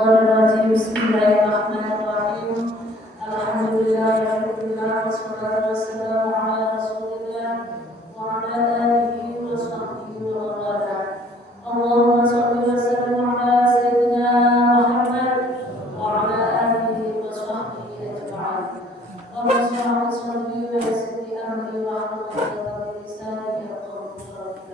Minasyaitonirrajim. Bismillahirrahmanirrahim. Alhamdulillahirabbil wassalatu wassalamu ala Rasulillah wa ala alihi wa sahbihi wa man wala. Allahumma shalli wa sallim ala sayyidina Muhammad wa ala alihi wa sahbihi ajma'in. Allahumma shalli wa sallim wa yassir amri wa hlul 'uqdatam min lisani yafqahu qawli.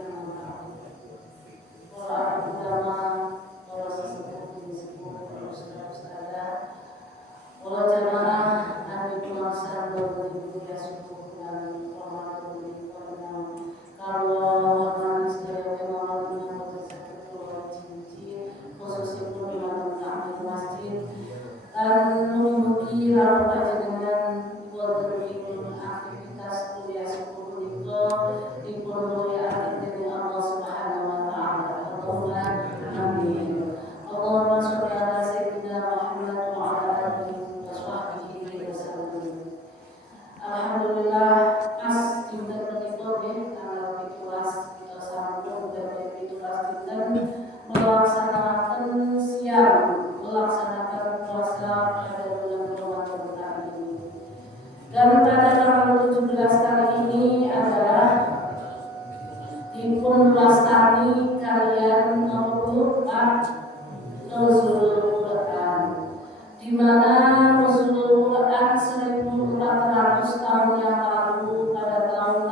Para ulama, para sesepuh di sepuh, para ustaz-ustazah, para jamaah ahli pelaksana berkuliah subuh dan hormat berkuliah kalau manis dari memang dengan bersatu keluar cincin khususnya di dalam ta'amil masjid dan mungkin lalu dengan buat berikut aktivitas kuliah subuh itu dipermuliakan dari Allah Subhanahu wa Ta'ala. Amin. Allahumma sholli ala sayyidina Muhammad wa ala alihi wa sahbihi wasallam. Alhamdulillah pas dinten menika tanggal 17 kita sambung dan 17 dinten melaksanakan puasa pada bulan Ramadan kali ini. Dan pada tanggal 17 kali ini adalah dipun lastani kalian membuat Nuzulul Quran, di mana Nuzulul Quran 1400 tahun yang lalu pada tahun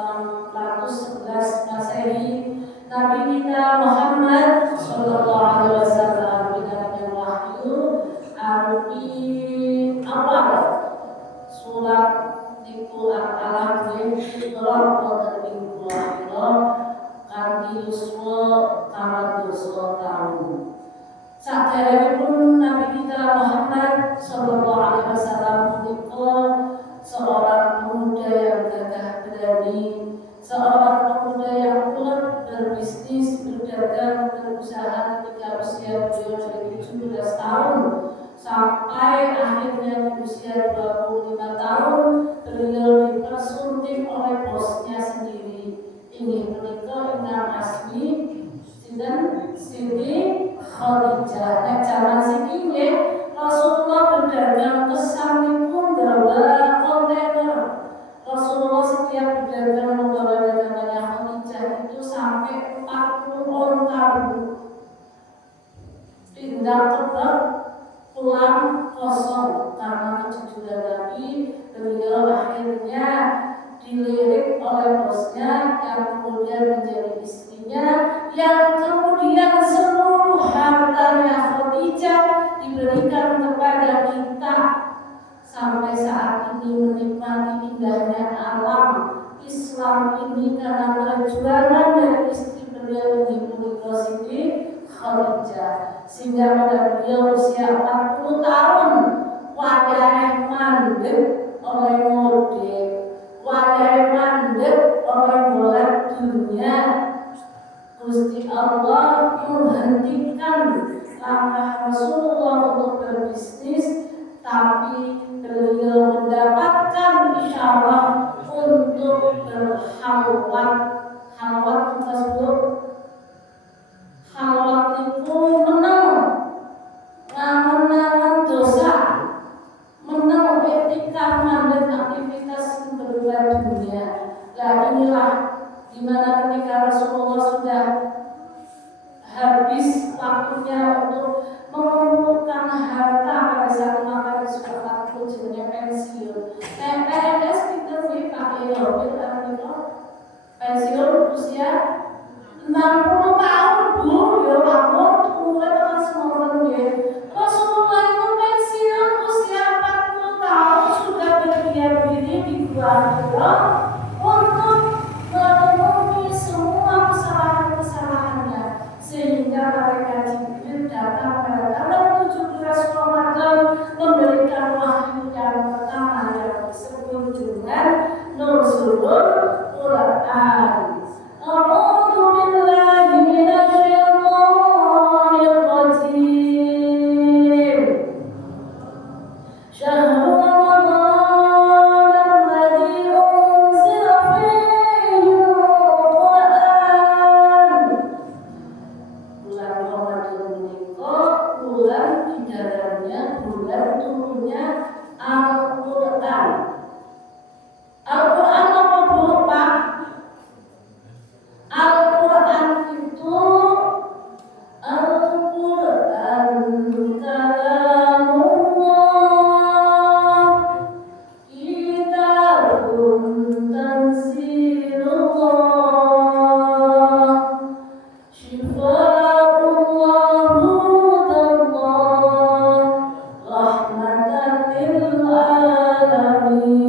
611 Masehi Nabi kita Muhammad sallallahu alaihi wasallam dengan wahyu arupi awal surat tiku al-alaq dan kanthi yuswa karadoso tahun. Saderengipun Nabi kita Muhammad sallallahu alaihi wasallam punika seorang pemuda yang gagah berani, seorang pemuda yang kuat berbisnis, berdagang, berusaha ketika usia beliau dari 17 tahun sampai akhirnya di usia 25 tahun beliau dipersunting oleh bosnya sendiri. Ini menika ingkang asli sinten Siti Khadijah. Zaman siki nggih Rasulullah berdagang kesampingipun gawa kontainer. Rasulullah setiap berdagang membawa dagangannya Khadijah itu sampai 40 onta. Pindah tebak pulang kosong karena kejujuran Nabi. Beliau akhirnya dilirik oleh bosnya yang kemudian menjadi istrinya, yang kemudian seluruh hartanya Khadijah diberikan kepada kita sampai saat ini menikmati indahnya alam Islam ini karena perjuangan dari istri beliau ini punika Siti Khadijah, sehingga pada beliau usia 40 tahun wajah mandek oleh mode, wajah mandek oleh bola dunia. Gusti Allah menghentikan langkah Rasulullah untuk berbisnis, tapi beliau mendapatkan isyarat untuk berhalwat. Halwat tersebut, halwat itu menang, menang dosa, menang etika mandek aktivitas berupa dunia. Nah inilah dimana ketika Rasulullah sudah habis waktunya untuk mengumpulkan harta pada saat makan sudah takut jenisnya pensiun. PNS kita sih pakai pensiun usia 60 tahun Bu, ya kamu mulai dengan semua ya. Rasulullah itu pensiun usia 40 tahun sudah berdiri di keluarga untuk memenuhi semua kesalahan-kesalahannya, sehingga malaikat Jibril datang pada tanggal 17 Ramadan memberikan wahyu yang pertama yang dalamnya bulan turunnya Al-Quran. Al-Quran apa dulu Pak? Al-Quran itu Al-Quran kalamullah, kitabun tanzilullah, syifa'ullah hudallah, rahmatan lil alamin.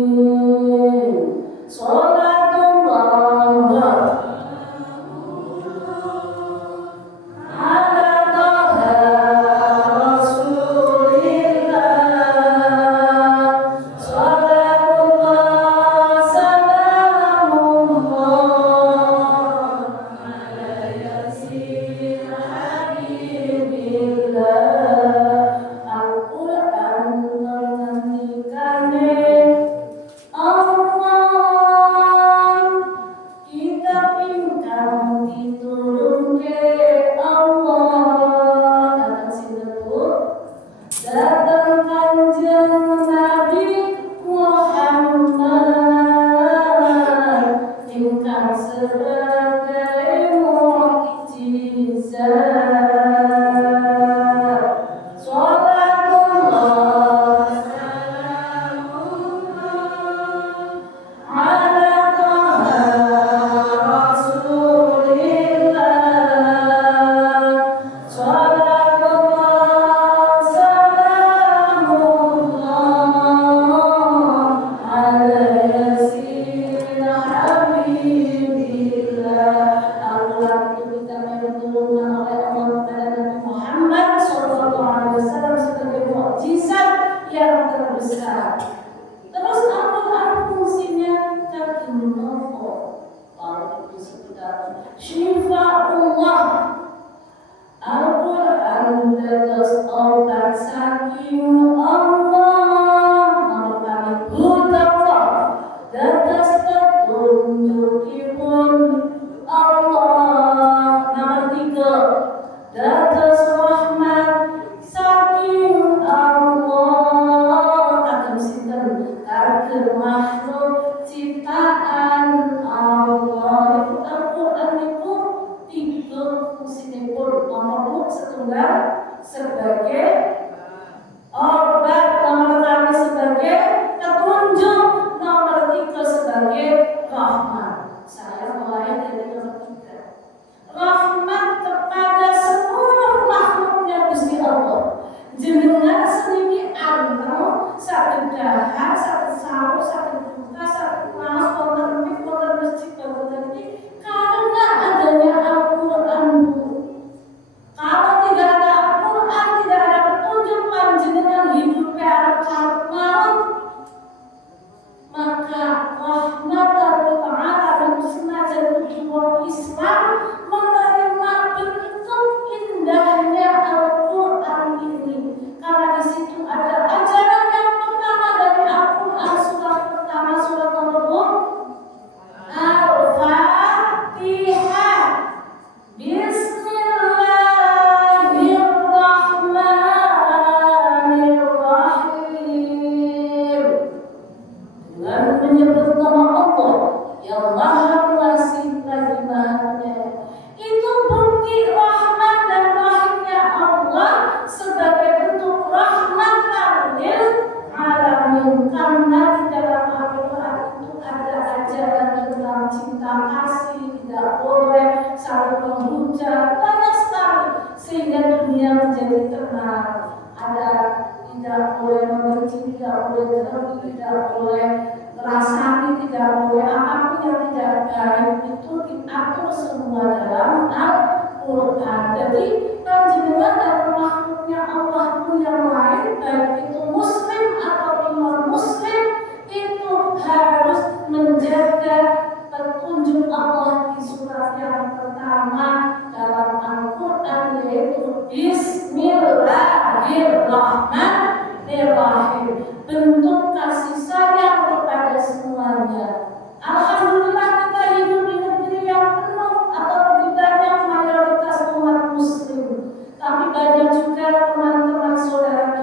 Tapi banyak juga teman-teman saudara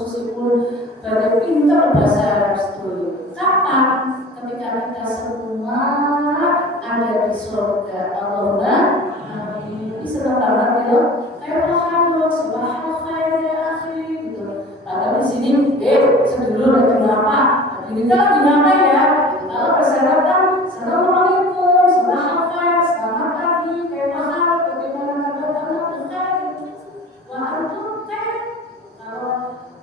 khususipun badhe pinter bahasa Arab sedaya. Kapan? Ketika kita semua ada di surga. Allahumma amin. Ini senang banget ya. Kayak Muhammad subhanallah khair ya akhi gitu. Padahal di sini sedulur lagi ngapa? Lagi kita lagi ngapa ya? Kalau persyaratan assalamualaikum, subhanallah khair, selamat pagi, kayak Muhammad, bagaimana kabar kamu? Wah antum kan kalau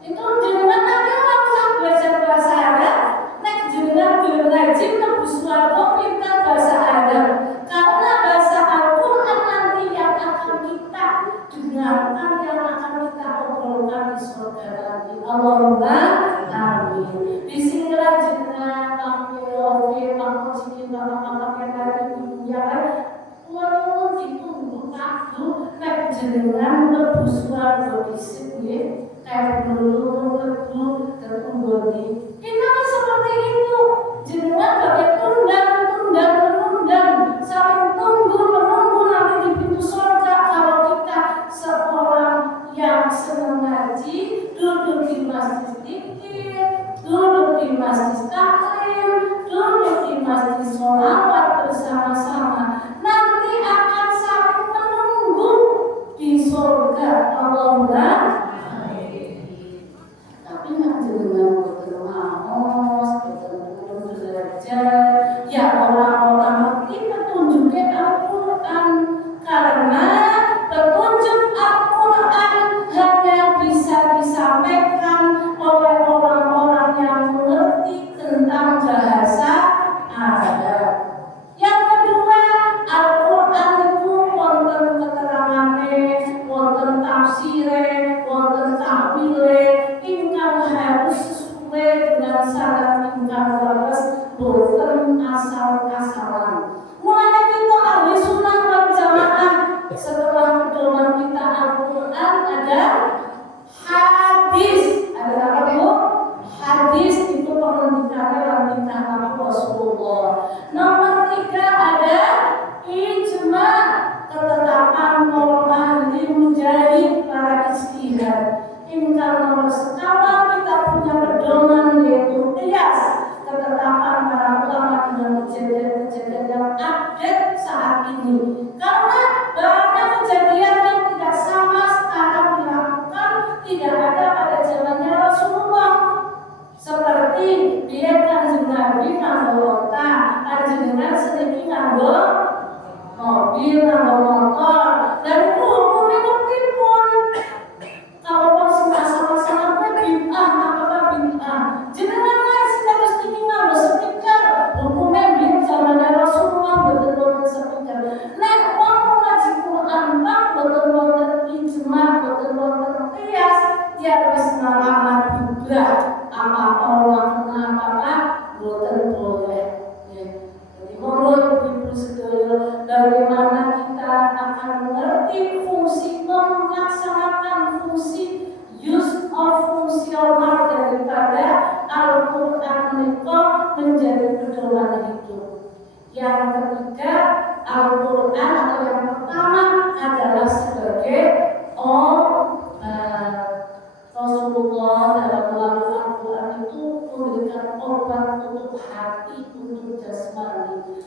itu jenengan nanti langsung belajar bahasa Arab. Nek jenengan gelem ngaji nebus warga pintar bahasa Arab. Karena bahasa Al-Quran nanti yang akan kita dengarkan, yang akan kita obrolkan di surga nanti. Allahumma amin. Di sinilah jenengan tampil, tampil sini, tampil yang dari dunia. Walaupun ditunggu waktu, nek jenengan nebus warga disik nggih, kayak dulu lebu terunggoni. Kita kan seperti itu. Jenengan bagai tundang, saling tunggu menunggu nanti di pintu surga. Kalau kita seorang yang senang ngaji, duduk di masjid zikir, duduk di masjid taklim, duduk di masjid sholawat bersama-sama, nanti akan saling menunggu di surga. Allahumma amin. Tapi nak jenengan boten maos, boten belajar, ya orang-orang ini petunjuknya Al-Quran. Karena petunjuk Al-Quran hanya bisa disampaikan oleh orang-orang yang mengerti tentang bahasa Arab. Yang kedua, Al-Quran itu wonten keterangannya, wonten tafsirnya, wonten takwilnya, ingkang harus sesuai dengan syarat ingkang leres, boten asal-asalan. Mulanya kita ahli sunnah wal jamaah, setelah pedoman kita Al-Quran ada hadis. Ada apa Bu? Hadis itu pengendikannya lantikan Nabi Rasulullah. Nomor 3 ada ijma, ketetapan para ahli mujahid, para ijtihad. Ingkang nomor sekawan kita punya pedoman yaitu qiyas, ketetapan para ulama dengan kejadian-kejadian yang update saat ini. Karena banyak kejadian yang tidak sama sekarang dilakukan, tidak ada pada zamannya Rasulullah. Seperti dia kanjeng Nabi nganggo onta, panjenengan sedikit nganggo mobil, nganggo motor, dan hukumnya kepipun. Kalau masih masalah-masalah bid'ah, apakah bid'ah? Jenengan masih harus tinggi nganggo speaker, hukumnya biar zamannya Rasulullah betul-betul speaker. Nek wong ngaji Quran bang betul-betul ijma, betul-betul qiyas, ya wis ngalah juga. Apa orang apa boten boleh. Jadi monggo ibu-ibu sedaya, bagaimana kita akan mengerti fungsi, melaksanakan fungsi use of fungsional daripada Al-Quran menika menjadi pedoman hidup. Yang ketiga, Al-Quran atau yang pertama adalah sebagai Rasulullah dalam melalui Al-Quran itu memberikan obat untuk hati, untuk jasmani.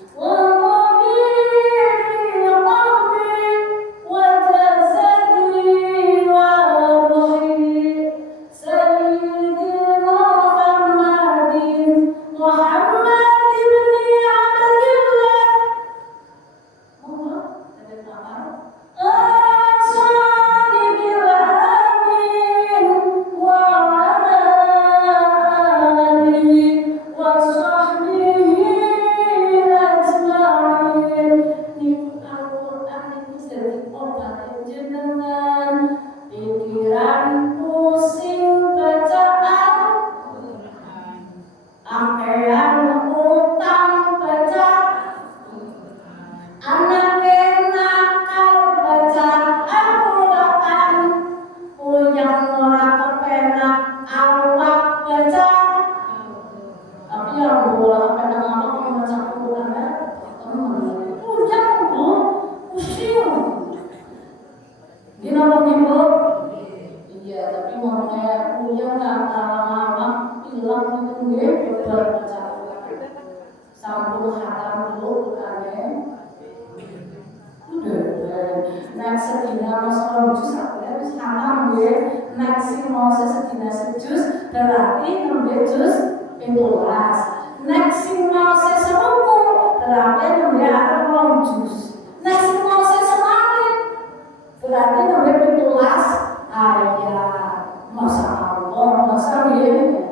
lama-lama hilang itu nggih bebar baca Quran. Sampun hatam dulu Qur'ane. Nek sedina mas juz aku wis hatam nggih. Nek sing mau sedina sejus berarti nembe juz 17. Nek sing mau sesepupu berarti nembe arep 2 juz. Nek sing mau sesemarit berarti nembe 17 ayat. Masya Allah, masa nggih.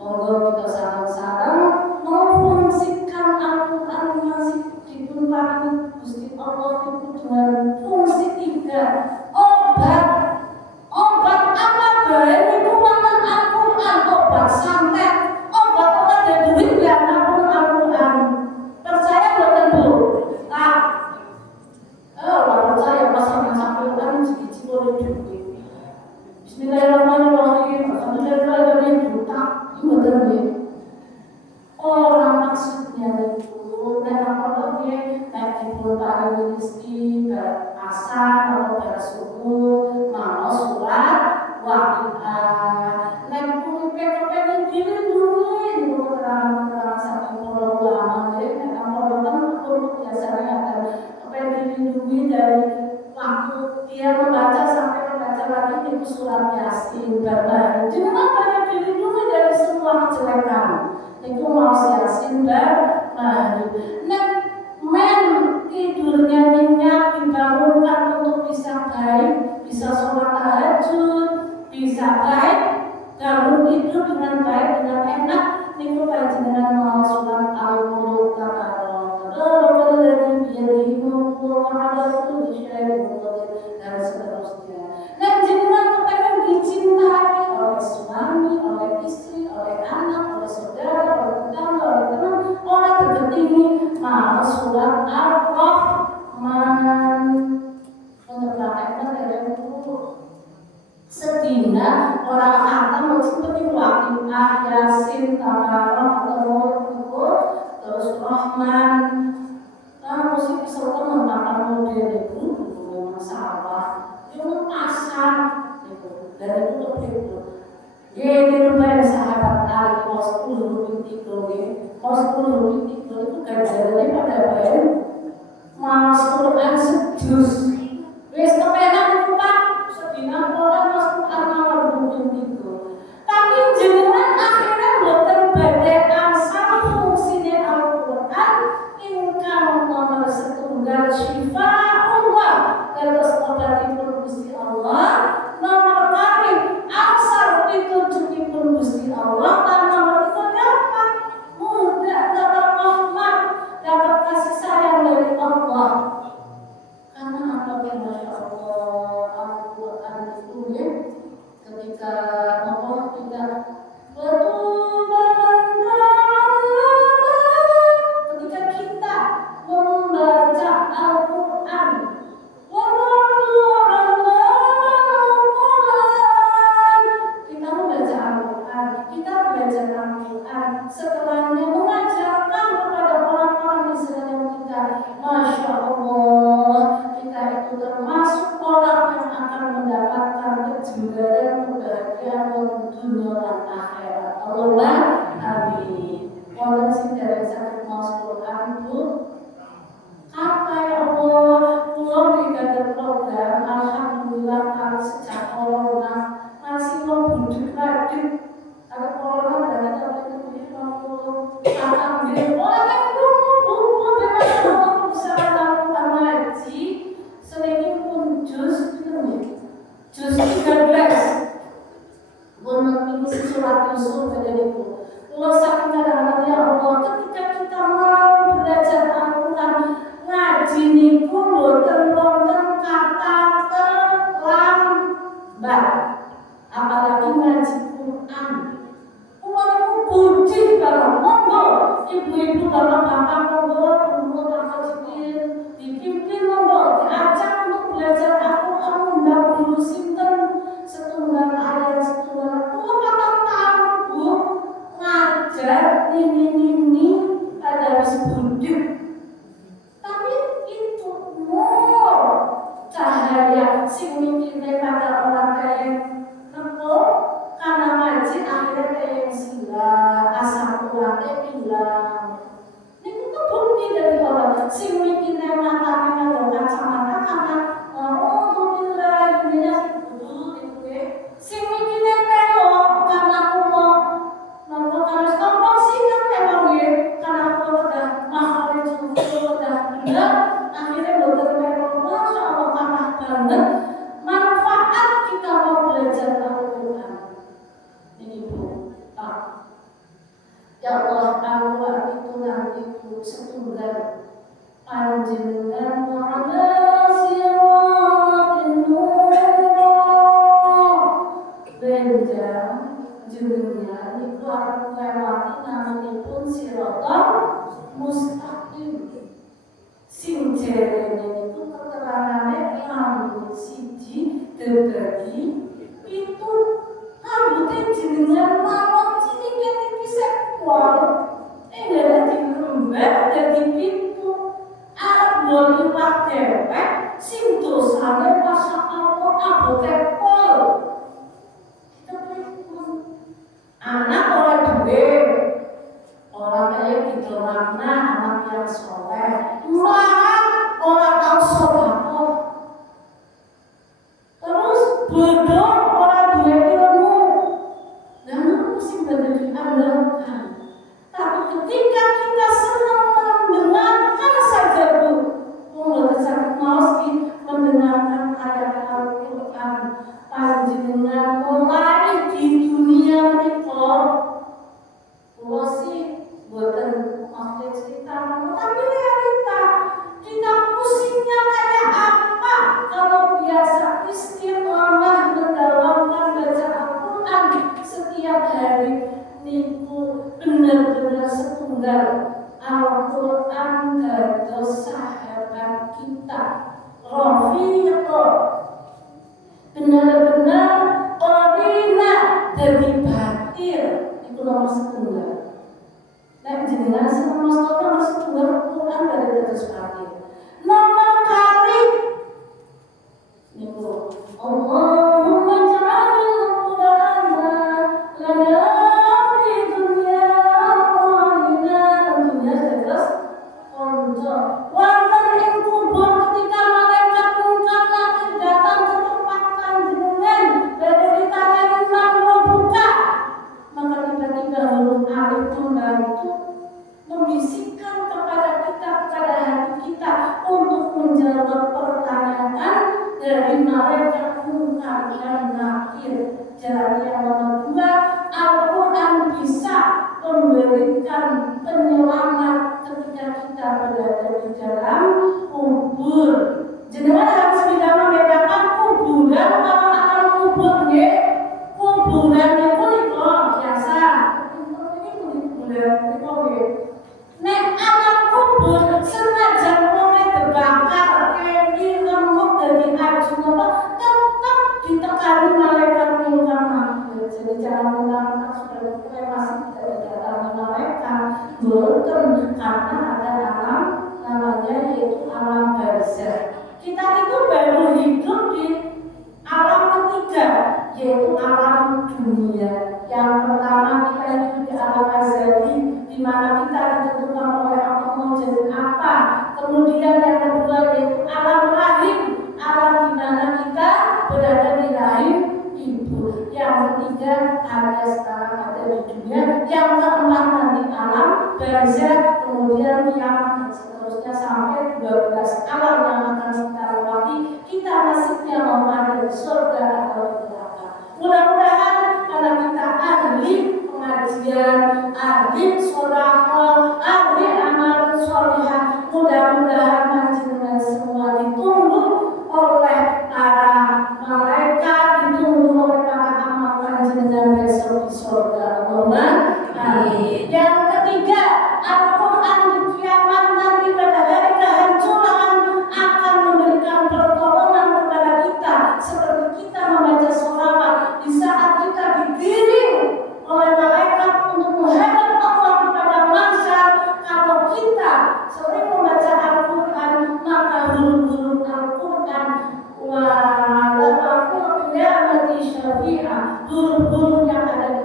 Monggo kita sareng-sareng memfungsikan Al-Quran yang diparingi Gusti Allah itu dengan fungsi 3. Obat apa bae niku wonten Al-Quran, obat santet, obat ora ada duit ya nang Al-Quran. Percaya mboten Bu? Ora percaya pas sampeyan Al-Quran cicil oleh duit. Bismillahirrahmanirrahim. Alhamdulillahirabbil alamin. Orang maksudnya itu dalam pondoknya naik dipun paring rezeki asar atau bersubuh mau surat waqiah naik pun kepengen dilindungi di keterangan satu para ulama jadi dalam pondok untuk biasanya akan kepengen dilindungi dari waktu dia membaca sampai membaca lagi itu surat Yasin dan jangan banyak dilindungi dari semua kejelekan. Itu mau Yasin dan Nah, men tidurnya nyenyak dibangunkan untuk bisa baik, bisa sholat tahajud, bisa baik, bangun tidur dengan baik dengan enak. Niku panjenengan mau sholat al-muluk tabarok dari biadimu ada kulli syai'in dan seterusnya. Nah, jenengan kepengen dicintai oleh suami, oleh istri, oleh anak, oleh saudara, oleh tetangga, oleh teman, oleh tergetingi mau surat Ar-Rahman. Untuk prakteknya dari itu sedina orang akan seperti Waqiah, Yasin, Tabarok atau terus Rahman. Nah, musik serta menggunakan model itu masalah itu pasang itu dari itu begitu. Jadi lumayan sahabat Ali pos 10 tiga itu ganjarannya pada bayan mas Quran sejus. Wes kepenak lupa sedina orang mas Quran malah tiga. Tapi jenengan akhirnya boten badhe asal fungsine Al-Quran ingkang nomor setunggal syifa Allah terus obatipun Gusti Allah nomor kali asal pitujukipun Gusti Allah dan nomor itu dapat mudah dapat rahmat dapat kasih sayang dari Allah karena apa Masya Allah Al-Quran itu ya ketika Allah kita ketika kita membaca Al-Quran kita membaca Al-Quran kita belajar Al-Quran setelahnya mengajarkan kepada orang-orang di sekitar kita Masya Allah kita itu termasuk orang yang akan mendapatkan kejujuran kebahagiaan dunia dan akhirat Allahumma amin. Walaupun sing dari sakit masuk Quran itu kata ya Allah pulau tidak program alhamdulillah kali sejak corona masih membuduk lagi ada corona dan ada itu akan orang itu bebas bisa melakukan ngaji sedikit pun juz itu nih juz 13 menurut surat Yusuf dari itu Allah saking kadang-kadang ya Allah ketika kita mau belajar Al-Quran ngaji niku mboten wonten kata terlambat apalagi ngaji Quran Quran itu budi kalau monggo ibu-ibu bapak-bapak monggo umur kakak cikin dipimpin monggo diajak untuk belajar Al-Quran mendahulu sinten setunggal ayat setunggal tahun Bu ngajar nini pada habis budik tapi itu nur cahaya sing mikirnya pada orang kaya nopo karena ngaji ngaji akhirnya kayak sila asam uratnya hilang. Ini bukti dari orang sing mikirnya matanya atau kacamata karena alhamdulillah dunia dulu gitu ya. Sing mikirnya pelok karena aku mau nonton harus nonton sih kan memang ya karena aku udah mahal itu udah benar akhirnya dokter pelok masya Allah parah banget manfaat kita mau belajar Al-Quran ini Bu. Ya Allah, Allah itu nanti setunggal panjenengan ala siratin benjang jenengan itu akan lewati namanipun siratan mustaqim sing jerene itu keterangannya rambut siji dibagi itu rambutnya jenengan mawon cilik bisa kual enggak dirembak dari pintu arep liwat dewek sing dosane masya Allah abote pol kita pripun anak ora duwe orang kaya didongakna anak yang soleh marang orang tau sedekah terus bodoh orang duwe ilmu dan mesti diandalkan. Tapi ketika kita senang mendengarkan saja Bu, mendengarkan mendengarkan ayat Al-Quran, panjenengan mulai di dunia niko, sih buatan maksud cerita, tapi realita kita pusingnya kayak apa kalau biasa istiqomah mendalamkan baca Al-Quran setiap hari. Niku benar-benar setunggal Al-Quran dados sahabat kita Rafiqo benar-benar Qorina dari batir itu nomor setunggal. Nek jenengan seneng nomor setunggal Al-Quran dari dados batir. Nomor kali niku Allahumma ja'alil Qur'ana lana wonten ing kubur ketika malaikat mungkar nakir datang ke tempat panjenengan dari ditanyai man buka maka tiba-tiba huruf alif membantu membisikkan kepada kita kepada hati kita untuk menjawab pertanyaan dari malaikat mungkar dan nakir. Jadi yang nomor 2 Al-Quran bisa memberikan penyelamat ketika kita berada di dalam kubur. Jenengan harus bisa membedakan kuburan kalau alam kubur ya. Kuburan itu biasa. Ini kuburan itu ya. Nek alam kubur senajan mulai terbakar kayak remuk dari aja tetap ditekani malaikat mungkar nakir. Jadi jangan mentang-mentang sudah masih tidak didatangi malaikat boten karena ada alam namanya yaitu alam barzakh. Kita itu baru hidup di alam ketiga yaitu alam dunia. Yang pertama kita hidup di alam azali di mana kita ditentukan oleh Allah mau jadi apa. Kemudian yang kedua yaitu alam rahim, alam di mana kita berada di rahim ibu. Yang ketiga ada sekarang ada di dunia. Yang keempat nanti alam barzakh, kemudian yang seterusnya sampai 12 alam yang akan kita lewati. Kita nasibnya mau ada di surga atau di neraka. Mudah-mudahan karena kita ahli pengajian, ahli sedekah, ahli amal sholihah, mudah-mudahan panjenengan semua ditunggu oleh para malaikat, ditunggu oleh para amal panjenengan besok di surga. Allahumma amin. Yang ketiga, Al-Quran di kiamat nanti pada hari kehancuran akan memberikan pertolongan kepada kita seperti kita membaca sholawat di saat kita digiring oleh malaikat untuk menghadap Allah pada mahsyar. Kalau kita sering membaca Al-Quran maka huruf-huruf Al-Quran huruf-huruf yang ada di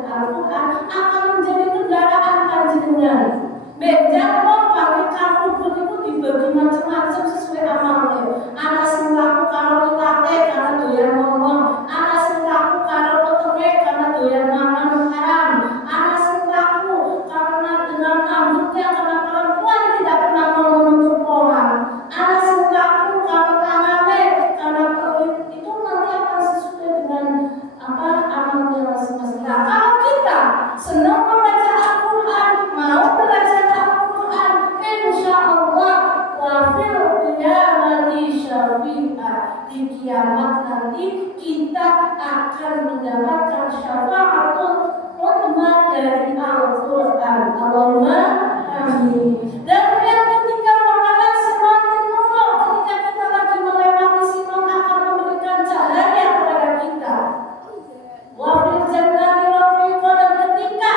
senang membaca Al-Quran, mau belajar Al-Quran, insya Allah wafil qiyamati syafi'ah, di kiamat nanti kita akan mendapatkan syafaatul uzma dari Al-Quran. Allahumma amin. Dan yang ketiga, makanan semakin nurul, ketika kita lagi melewati sinon akan memberikan cahaya kepada kita. Wafil jannati rafiqah, dan ketika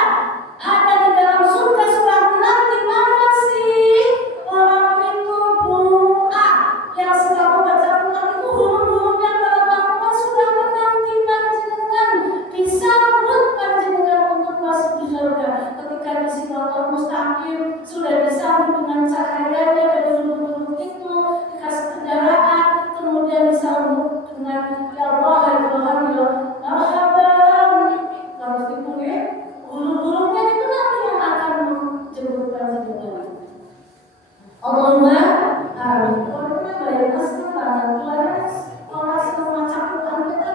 ada di dalam surga suatu nanti mana sih orang itu doa yang selalu baca Quran itu huruf-huruf yang dalam Al-Quran sudah menanti panjenengan, disambut panjenengan untuk masuk di surga. Ketika di Siratal Mustaqim sudah disambut dengan cahayanya dari huruf-huruf itu, dikasih kendaraan, kemudian disambut dengan ya Allah ya Tuhan ya marhaban. Kalau dipunya huruf-hurufnya itu nanti yang akan menjemput panjenengan. Allahumma amin. Karena bayangkan sekarang kelas orang semua cakupan kita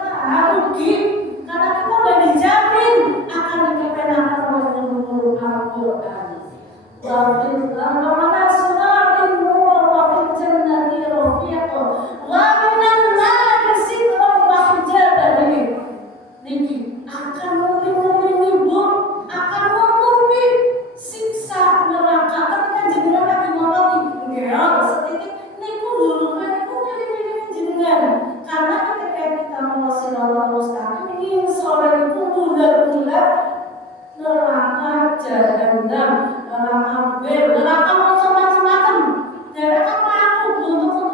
rugi karena kita sudah dijamin akan dikepenakan oleh huruf-huruf Al-Quran. Wafil mana semakin nur wafil jannati rafiqah wa minan nari sitran mahjaban. Niki akan menyelimuti, akan menutupi siksa neraka ketika jenengan lagi mati. Ya, setitik niku hurufnya niku nyelimuti jenengan. Karena ketika kita mau Siratal Mustaqim ini sore itu bulat-bulat neraka jahanam, neraka bel, neraka macam-macam. Neraka aku untuk.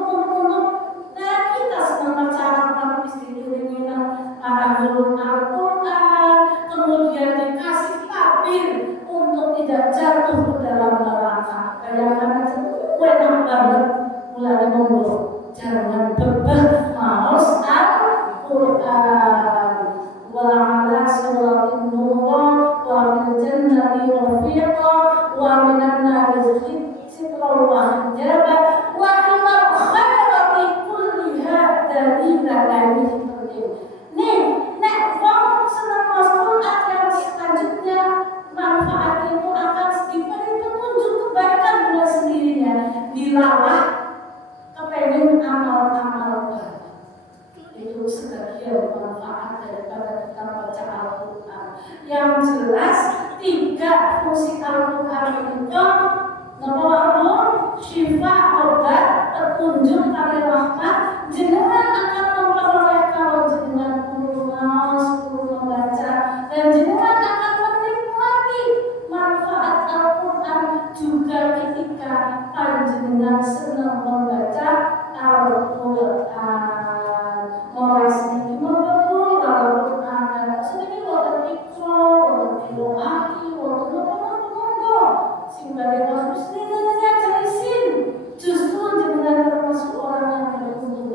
Nah kita sedang cara istilah para guru Al-Quran, kemudian dikasih tabir untuk tidak jatuh ke dalam neraka. Bayangkan aja, enak banget. Mulai monggo, jangan bebas maos Al-Quran. Wa ala siratin nurul wa fil jannati rafiqah wa minan nari sitran wa hijaba wa ilal khairati kulliha dalilatan. Nih, nek wong seneng maos Quran yang selanjutnya manfaat itu akan diberi petunjuk kebaikan dengan sendirinya. Dilalah kepengen amal-amal baik. Itu sebagian manfaat daripada kita baca Al-Quran. Yang jelas tiga fungsi Al-Quran itu nomor syifa, obat, petunjuk, kali rahmat. Jenengan akan memperoleh kalau jenengan perlu membaca, dan jenengan akan menikmati manfaat Al-Quran juga ketika panjenengan senang membaca Al-Quran. Mulai sedikit membetul Al-Quran, sedikit waktu ikro, waktu doai, waktu apa-apa, sebagai muslim jenisin justru jenengan termasuk orang yang beruntung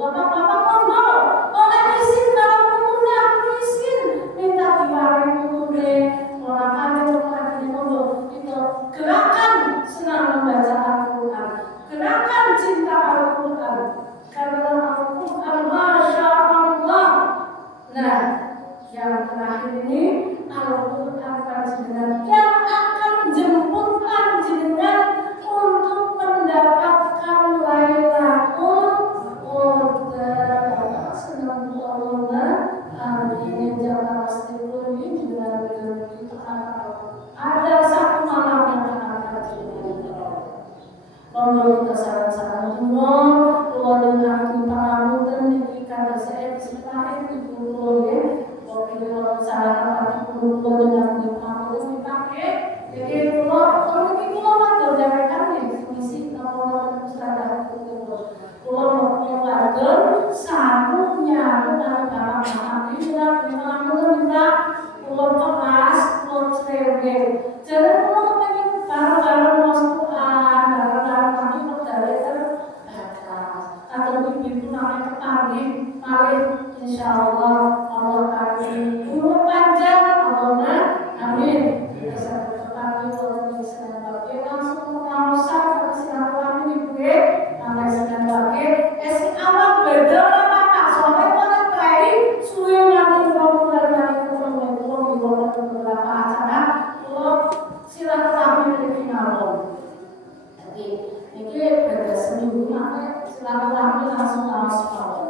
silaturahmi langsung langsung.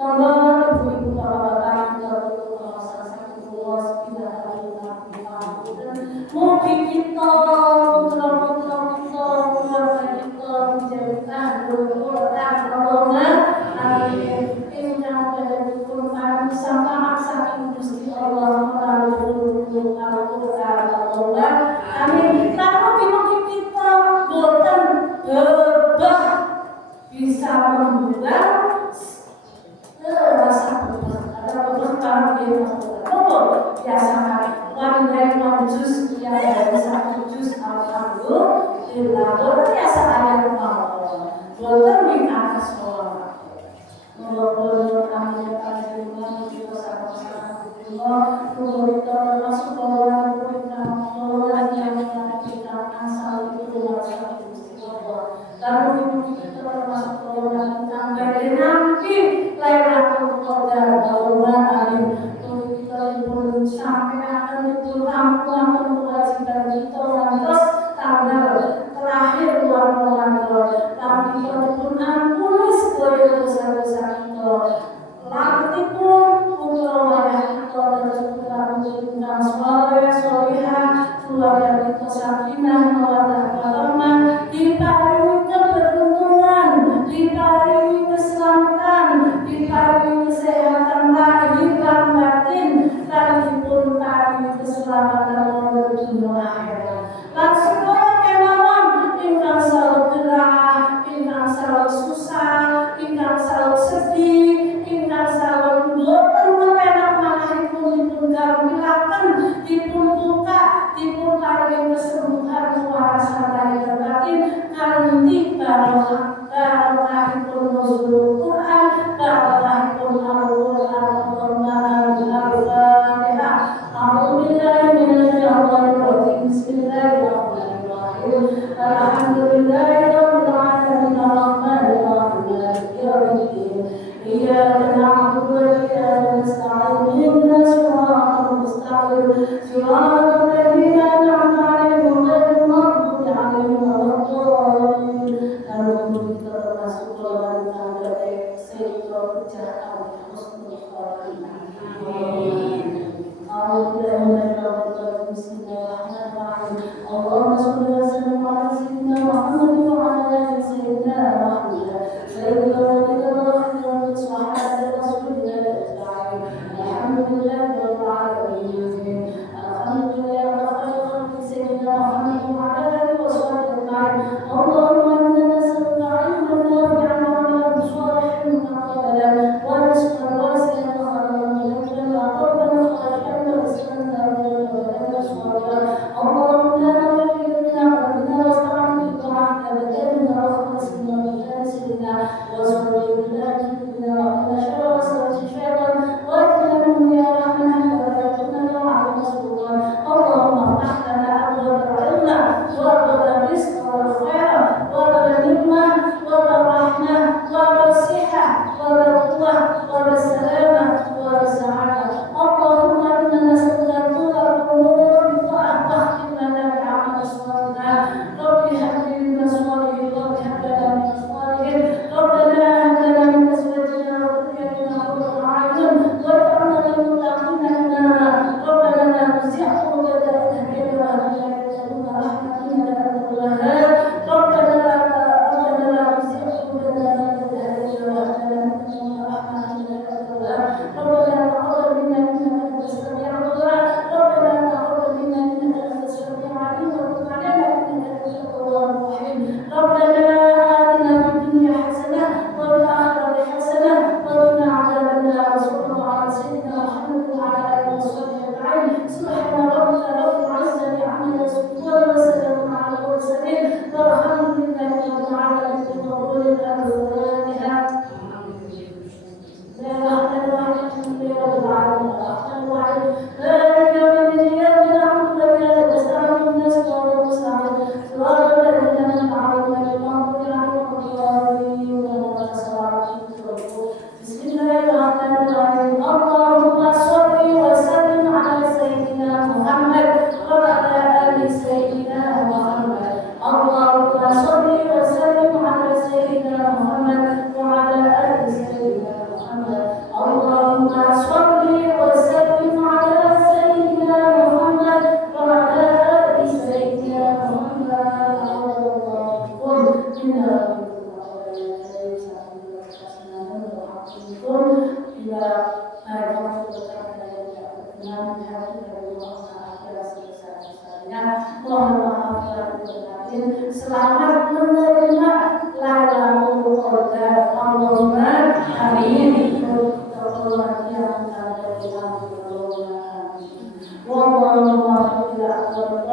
Monggo ibu-ibu bapak-bapak kita tutup salah satu pulau sepindah hari nanti mugi kita putra-putra kita keluarga kita menjadi ahlul Quran Allahumma amin. Ingkang pun kami sangka saking Gusti Allah melalui Al-Quran Allahumma amin. Mugi-mugi kita boten bebah bisa membuat rasa ada beberapa biasa kami dari juz yang dari satu juz alhamdulillah biasa ayat boten di atas sekolah mudah-mudahan kami dapat terima kita sama-sama kita termasuk bahwa yang kita asal itu adalah lalu kita termasuk golongan yang nanti Lailatul Qadar Allahumma amin. Kita pun sampai akan dipulangkan kewajiban kita lantas tanggal terakhir bulan Ramadan. Tapi kita pun ampuni segala dosa-dosa kita. Lalu pun putra kita dan kita soleh-solehah keluarga kita sakinah mawaddah warahmah diparingi keberuntungan, diparingi keselamatan, diparingi kesehatan lahir dan batin, dan pun paringi keselamatan dunia akhirat. Lan segala kelawan ingkang selalu gerah, ingkang selalu susah, ingkang selalu sedih, ingkang selalu boten mepenak manahipun dipun garuniaken, dipun buka, dipun paringi kesembuhan kewarasan lahir dan batin kanthi barokahipun nuzul Quran, barokahipun Al-Quran Allahumma al-Fatihah. A'udzu billahi minasyaitonir rajim. Mohon maaf lahir batin. Selamat menerima Lailatul Qadar. Allahumma amin. Terhormat yang ada di dalam Allahumma amin. Wallahu a'lam bishawab.